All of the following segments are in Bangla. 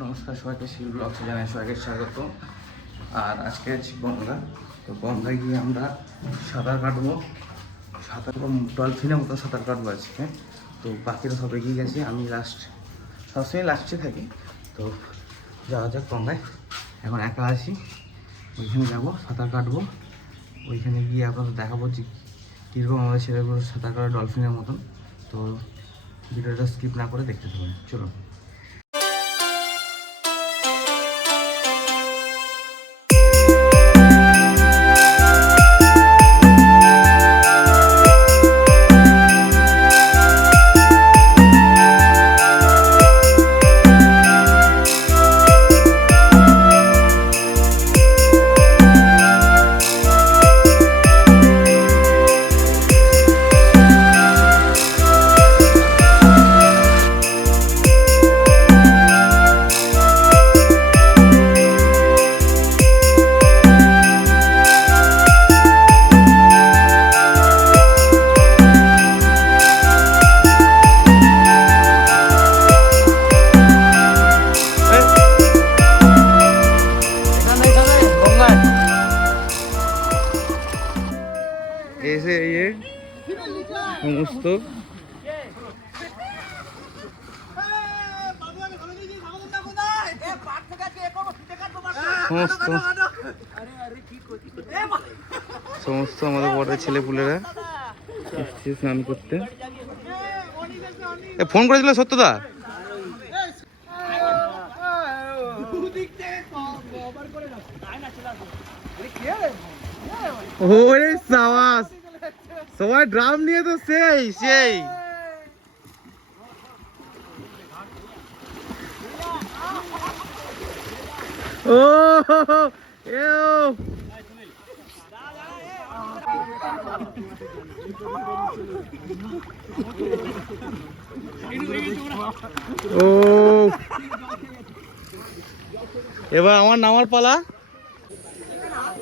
নমস্কার সবাইকে, শিল ব্লগসে জানাই সবাইকে স্বাগত। আর আজকে আছি গঙ্গা। তো গঙ্গায় গিয়ে আমরা সাঁতার কাটবো, ডলফিনের মতো সাঁতার কাটবো আজকে। তো বাকিরা সব এগিয়ে গেছে, আমি লাস্ট, সবসময় লাস্টে থাকি। তো যাওয়া যাক গঙ্গায়। এখন একা আছি, ওইখানে যাবো, সাঁতার কাটবো। ওইখানে গিয়ে আপনাদের দেখাবো যে কীরকম আমাদের ছেলেগুলো সাঁতার কাটা ডলফিনের মতন। তো ভিডিওটা স্কিপ না করে দেখতে থাকুন, চলুন। এসে এই সমস্ত সমস্ত আমাদের বড় ছেলেপুলেরা এসছে স্নান করতে। ফোন করেছিল সত্যদা? ওরে সাবাস, সবাই ড্রাম নিয়ে তো সেই ও ও এবার আমার নামার পালা।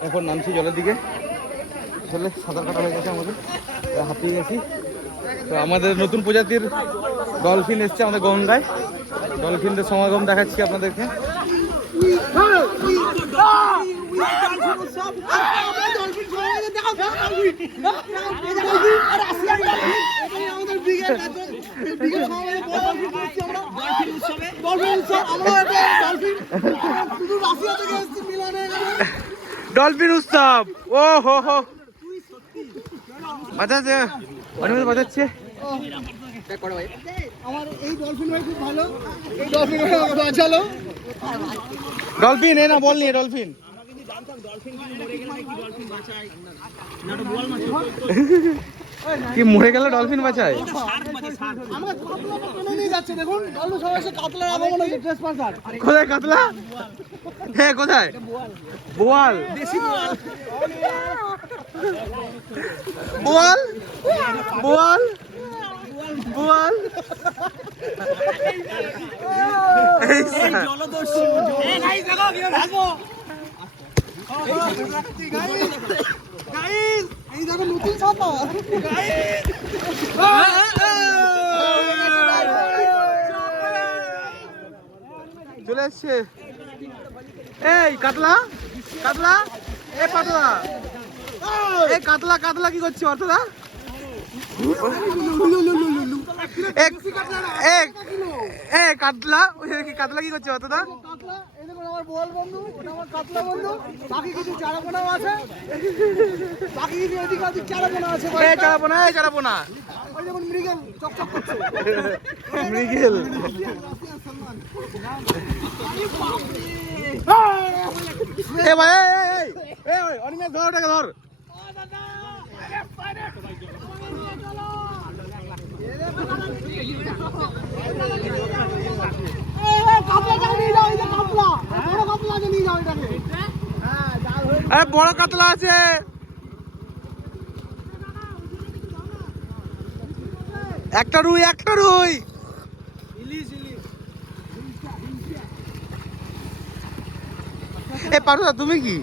এখন নামছি জলের দিকে। আসলে সাঁতার কাটা হয়ে গেছে, আমাদের হাঁপিয়ে গেছি। তো আমাদের নতুন প্রজাতির ডলফিন এসছে আমাদের গঙ্গায়। ডলফিনদের সমাগম দেখাচ্ছি আপনাদেরকে। ডলফিন উৎসব, ও হো হো, বাজাচ্ছে, অনেক বাজাচ্ছে। আমার এই ডলফিন ভাই খুব ভালো, এই ডলফিন বাঁচালো। ডলফিন এ না, বল নিয়ে ডলফিন। কি মরে গেল ডলফিন বাঁচায়? কোথায় কাতলা? হ্যাঁ কোথায়? বোয়াল, বোয়াল, বোয়াল, বোয়াল। এই দেখো নতুন ছাতা। চলে এসছে। এই কাতলা, কাতলা, এ পাতলা, এই কাতলা, কাতলা কি করছে অর্থদা? কাতলা, কাতলা কি করছে অর্থদা? আমার বোয়াল বন্ধু, আমার কাতলা বন্ধু, বাকি কিছু চারাপোনাও আছে, বাকি কিছু এদিকে ওদিক চারাপোনা আছে। চারাপোনা, এই চারাপোনা, ওই যেমন মৃগেল চকচক করছে, মৃগেল। এ ভাই, এই অনিমেষ ধর, ওটাকে ধর। আরে বড় কাতলা আছে। একটা রুই, একটা রুই। এ পারো তুমি কি?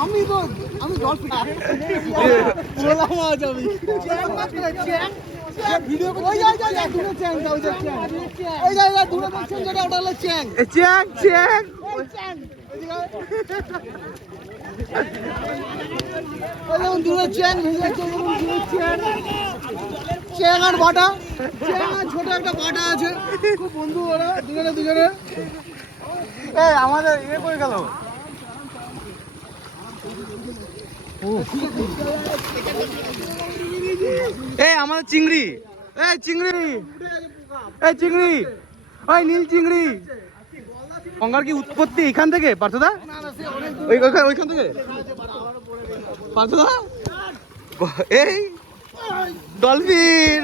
আমি ডলফিন বলা মাছ আমি চ্যাং মাছ চ্যাং ভিডিও ওই যা দূরে চ্যাং দাও যে চ্যাং ওই যা দূরে দেখছেন যেটা ওটা হলো চ্যাং চ্যাং চ্যাং চ্যাং ওই দূরে চ্যাং ভেজে দূরে চ্যাং চ্যাং আর বাটা চ্যাং আর ছোট একটা বাটা আছে খুব বন্ধু ওরা দুজনে এই আমাদের ইয়ে করে গেল এই আমাদের চিংড়ি এই চিংড়ি ওই নীল চিংড়ি গঙ্গার কি উৎপত্তি এখান থেকে পার্থদা ওইখান থেকে পার্থদা এই ডলফিন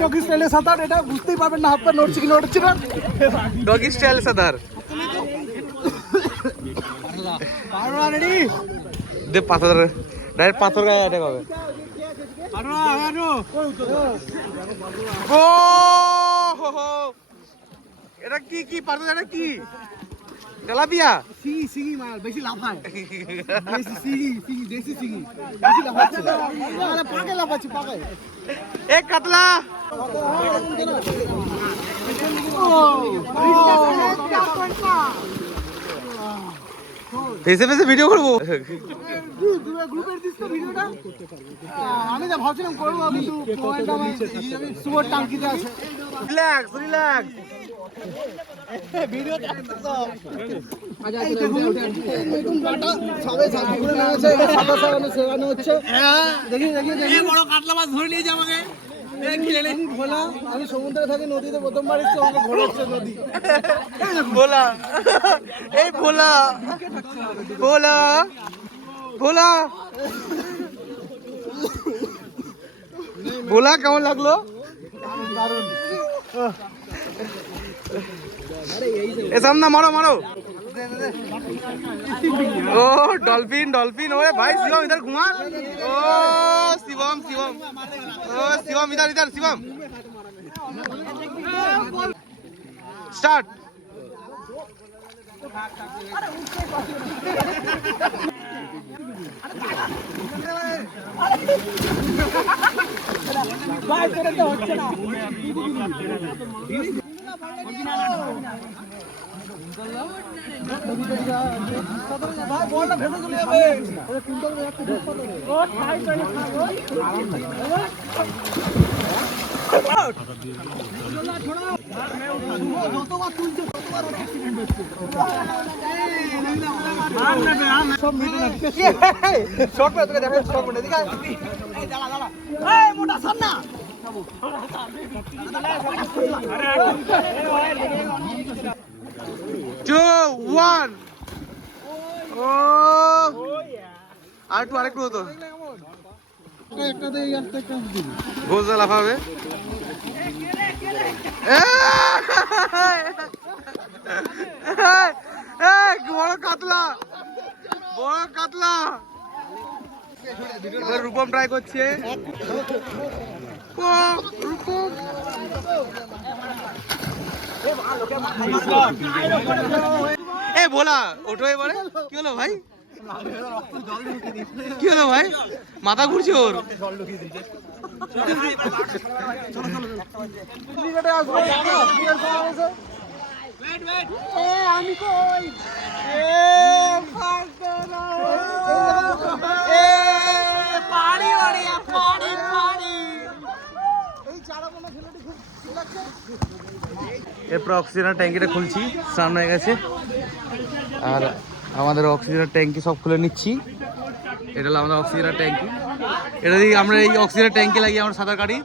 ডগি স্টাইলে সাঁতার এটা বুঝতেই পারবেন না হাত পা নড়ছে কি নড়ছে না ডগি স্টাইল সাঁতার রেডি দে পাথর ডাইরেক্ট পাথর গায়ে অ্যাটাক হবে ও এটা কি পাথর এটা কি তেলাপিয়া সিঙ্গি মার বেশি লাফায় দেশি সিঙ্গি বেশি লাফাচ্ছে আরে পাকে লাফাচ্ছে পাকে এক কাতলা ফেসে ভিডিও করবো গ্রুপের দিস তো ভিডিওটা আমি যা ভাবছিলাম করবো কিন্তু পয়েন্ট আমার সুপার টাঙ্কিতে আছে রিল্যাক্স ভিডিও নতুন বাটা সবাই ঘুরে নেমেছে সেবানো হচ্ছে দেখি বড় কাতলা মাছ ধরে নিয়েছে আমাকে ভোলা আমি সমুদ্রে থাকি নদীতে প্রথমবার এসেছি আমাকে ঘোরাচ্ছে নদী ভোলা এই ভোলা ভোলা কেমন লাগলো এ সামনা মারো ও ডলফিन ओए भाई शिवम इधर घुमा ओ शिवम ओ शिवम इधर शिवम स्टार्ट ভাই করে তো হচ্ছে না ভাই বলটা ভেসে চলে যাবে ও ঠাই করে খাবো যতবার তুলছে ততবার অ্যাক্সিডেন্ট হচ্ছে সব মিটে না শর্ট করে তোকে দেখো শর্ট করে দিকা এই দাঁড়া এই মোটা সামনা 2 1 ও আরেকটু হতো একটা দিয়ে একটা দিবি গোজা লাফাবে বড় কাতলা এবার রূপম ট্রাই করছে রূপম এ ভোলা ওঠো এবারে কি হলো ভাই মাথা ঘুরছে ওর আমি কই এরপর অক্সিজেনের ট্যাঙ্কিটা খুলছি, স্নান হয়ে গেছে আর আমাদের অক্সিজেনের ট্যাঙ্কি সব খুলে নিচ্ছি। এটা হলো আমাদের অক্সিজেনের ট্যাঙ্কি, এটা দিয়ে আমরা এই অক্সিজেনের ট্যাঙ্কি লাগিয়ে আমরা সাঁতার কাটি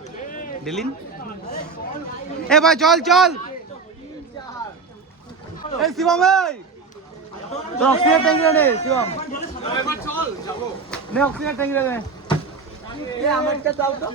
ডেলি। এ ভাই চল এই শিবম তোর অক্সিজেন ট্যাঙ্কিটা নে, শিবম নে অক্সিজেন ট্যাঙ্কিটা নে। আমারটা দাও তো।